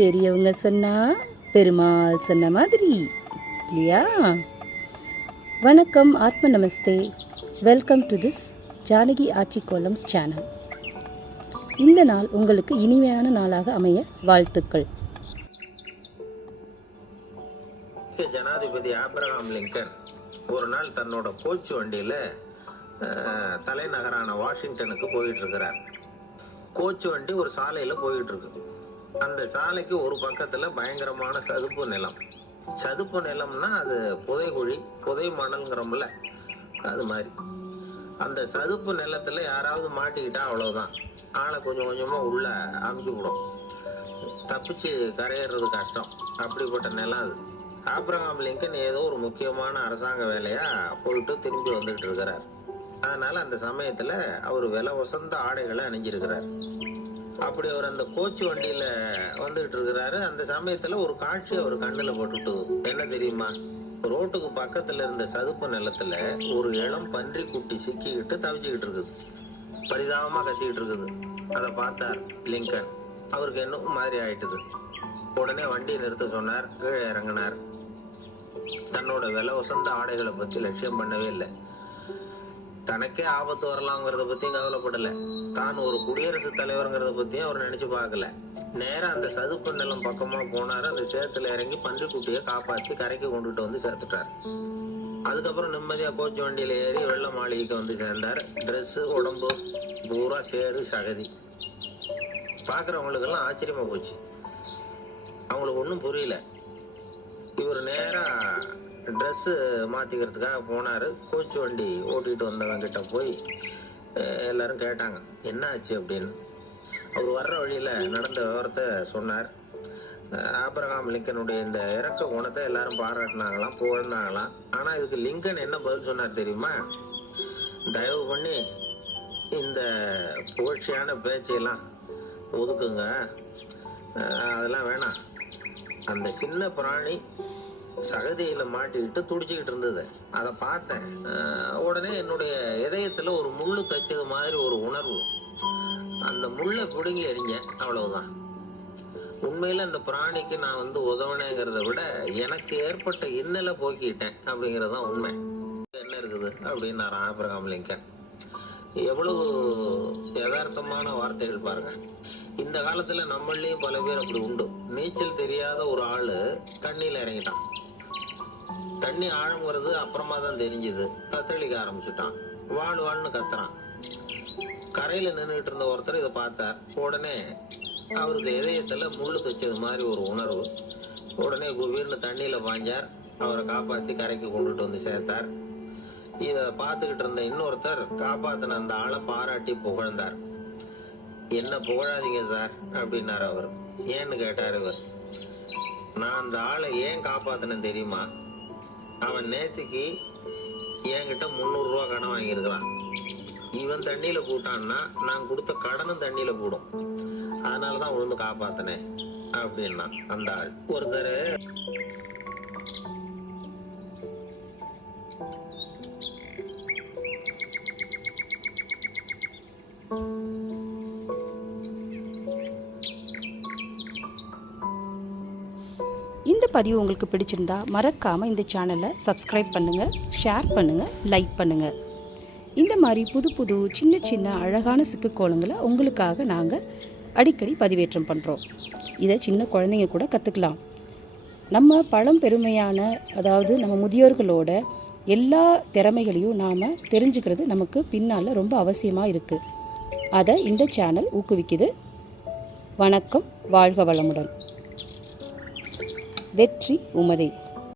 பெரியவங்க சொன்னா பெருமாள் சொன்ன மாதிரி இல்லையா? வணக்கம், ஆத்ம நமஸ்தே. Welcome to this Janaki Aachi kolams channel. இந்த நாள் உங்களுக்கு இனிமையான நாளாக அமைய வாழ்த்துக்கள். ஜனாதிபதி ஆப்ரஹாம் லிங்கன் ஒரு நாள் தன்னோட கோச்சு வண்டியில தலைநகரான வாஷிங்டனுக்கு போயிட்டு இருக்கிறார். கோச்சு வண்டி ஒரு சாலையில போயிட்டு இருக்கு. அந்த சாலைக்கு ஒரு பக்கத்துல பயங்கரமான சதுப்பு நிலம். சதுப்பு நிலம்னா அது புதைகுழி, புதை மணல்ங்கிறோம்ல, அது மாதிரி. அந்த சதுப்பு நிலத்துல யாராவது மாட்டிக்கிட்டா அவ்வளவுதான், ஆளை கொஞ்சம் கொஞ்சமா உள்ள அமுக்கி விடும். தப்பிச்சு கரையேறது கஷ்டம். அப்படிப்பட்ட நிலம் அது. ஆப்ரஹாம் லிங்கன் ஏதோ ஒரு முக்கியமான அரசாங்க வேலையா போயிட்டு திரும்பி வந்துகிட்டு இருக்கிறார். அதனால அந்த சமயத்துல அவர் விலை உசந்த ஆடைகளை அணிஞ்சிருக்கிறார். அப்படி அவர் அந்த கோச்சு வண்டியில வந்துகிட்டு இருக்கிறாரு. அந்த சமயத்துல ஒரு காட்சி அவர் கண்ணுல போட்டுட்டு, என்ன தெரியுமா? ரோட்டுக்கு பக்கத்துல இருந்த சதுப்பு நிலத்துல ஒரு இளம் பன்றி குட்டி சிக்கிக்கிட்டு தவிச்சுக்கிட்டு இருக்குது. பரிதாபமா கத்திக்கிட்டு இருக்குது. அதை பார்த்தார் லிங்கன். அவருக்கு என்னும் மாதிரி ஆயிட்டுது. உடனே வண்டியை நிறுத்த சொன்னார். கீழே இறங்கினார். தன்னோட விலை உசந்த ஆடைகளை பத்தி லட்சியம் பண்ணவே இல்லை. தனக்கே ஆபத்து வரலாம்ங்கிறத பத்தியும் கவலைப்படல. தான் ஒரு குடியரசுத் தலைவருங்கிறத பத்தியும் அவர் நினைச்சு பார்க்கல. நேரம் அந்த சதுப்பு நிலம் பக்கமா போனாரு. அந்த சேத்துல இறங்கி பன்றிக்குட்டியை காப்பாத்தி கரைக்கு கொண்டுட்டு வந்து சேர்த்துட்டார். அதுக்கப்புறம் நிம்மதியா கோச்சு வண்டியில ஏறி வெள்ள மாளிகைக்கு வந்து சேர்ந்தார். ட்ரெஸ், உடம்பு பூரா சேரு சகதி. பாக்குறவங்களுக்கெல்லாம் ஆச்சரியமா போச்சு. அவங்களுக்கு ஒன்றும் புரியல. இவர் நேரா ட்ரெஸ்ஸு மாற்றிக்கிறதுக்காக போனார். கோச்சு வண்டி ஓட்டிகிட்டு வந்தவங்க கிட்ட போய் எல்லாரும் கேட்டாங்க, என்ன ஆச்சு அப்படின்னு. அவர் வர்ற வழியில் நடந்த விவரத்தை சொன்னார். ஆப்ரஹாம் லிங்கனுடைய இந்த இறக்க குணத்தை எல்லாரும் பாராட்டினாங்களாம், புகழ்ந்தாங்களாம். ஆனால் இதுக்கு லிங்கன் என்ன பதில் சொன்னார் தெரியுமா? தயவு பண்ணி இந்த புகழ்ச்சியான பேச்சையெல்லாம் ஒதுக்குங்க, அதெல்லாம் வேணாம். அந்த சின்ன பிராணி சகதியில மாட்டிக்கிட்டு துடிச்சுக்கிட்டு இருந்தது. அதை பார்த்தேன். உடனே என்னுடைய இதயத்துல ஒரு முள்ளு தைச்சது மாதிரி ஒரு உணர்வு. அந்த முள்ளை பிடுங்கி எறிஞ்சேன், அவ்வளவுதான். உண்மையில அந்த பிராணிக்கு நான் உதவினேங்கிறத விட எனக்கு ஏற்பட்ட இன்னலை போக்கிட்டேன் அப்படிங்கறதுதான் உண்மை. என்ன இருக்குது அப்படின்னு ஆப்ரஹாம் லிங்கன். எவ்வளவு யதார்த்தமான வார்த்தைகள் பாருங்க. இந்த காலத்துல நம்மளையும் பல பேர் அப்படி உண்டு. நீச்சல் தெரியாத ஒரு ஆளு தண்ணியில இறங்கிட்டான். தண்ணி ஆழங்கிறது அப்புறமா தான் தெரிஞ்சது. தத்தளிக்க ஆரம்பிச்சுட்டான். வாழ் வாழ்னு கத்துறான். கரையில நின்றுட்டு இருந்த ஒருத்தர் இதை பார்த்தார். உடனே அவருக்கு இதயத்துல முள்ளு தைச்சது மாதிரி ஒரு உணர்வு. உடனே குபீர்னு தண்ணியில பாஞ்சார். அவரை காப்பாத்தி கரைக்கு கொண்டுட்டு வந்து சேர்த்தார். இதை பார்த்துக்கிட்டு இருந்த இன்னொருத்தர் காப்பாத்தின அந்த ஆளை பாராட்டி புகழ்ந்தார். என்ன புகழாதீங்க சார் அப்படின்னாரு அவர். ஏன்னு கேட்டார் இவர். நான் அந்த ஆளை ஏன் காப்பாத்தினேன் தெரியுமா? அவன் நேத்துக்கு என்கிட்ட 300 ரூபா கடன் வாங்கியிருக்கிறான். இவன் தண்ணியில போட்டான்னா நான் கொடுத்த கடனும் தண்ணியில போடும். அதனாலதான் உழுந்து காப்பாத்தினேன் அப்படின்னா அந்த ஆள். ஒருத்தர் இந்த பதிவு உங்களுக்கு பிடிச்சிருந்தா மறக்காமல் இந்த சேனலை சப்ஸ்கிரைப் பண்ணுங்கள், ஷேர் பண்ணுங்கள், லைக் பண்ணுங்கள். இந்த மாதிரி புது புது சின்ன சின்ன அழகான சிக்குக்கோலங்களை உங்களுக்காக நாங்கள் அடிக்கடி பதிவேற்றம் பண்ணுறோம். இதை சின்ன குழந்தைங்க கூட கற்றுக்கலாம். நம்ம பழம்பெருமையான, அதாவது நம்ம முதியோர்களோட எல்லா திறமைகளையும் நாம் தெரிஞ்சுக்கிறது நமக்கு பின்னால் ரொம்ப அவசியமாக இருக்குது. அதை இந்த சேனல் ஊக்குவிக்குது. வணக்கம், வாழ்க வளமுடன். வெற்றி உமதே.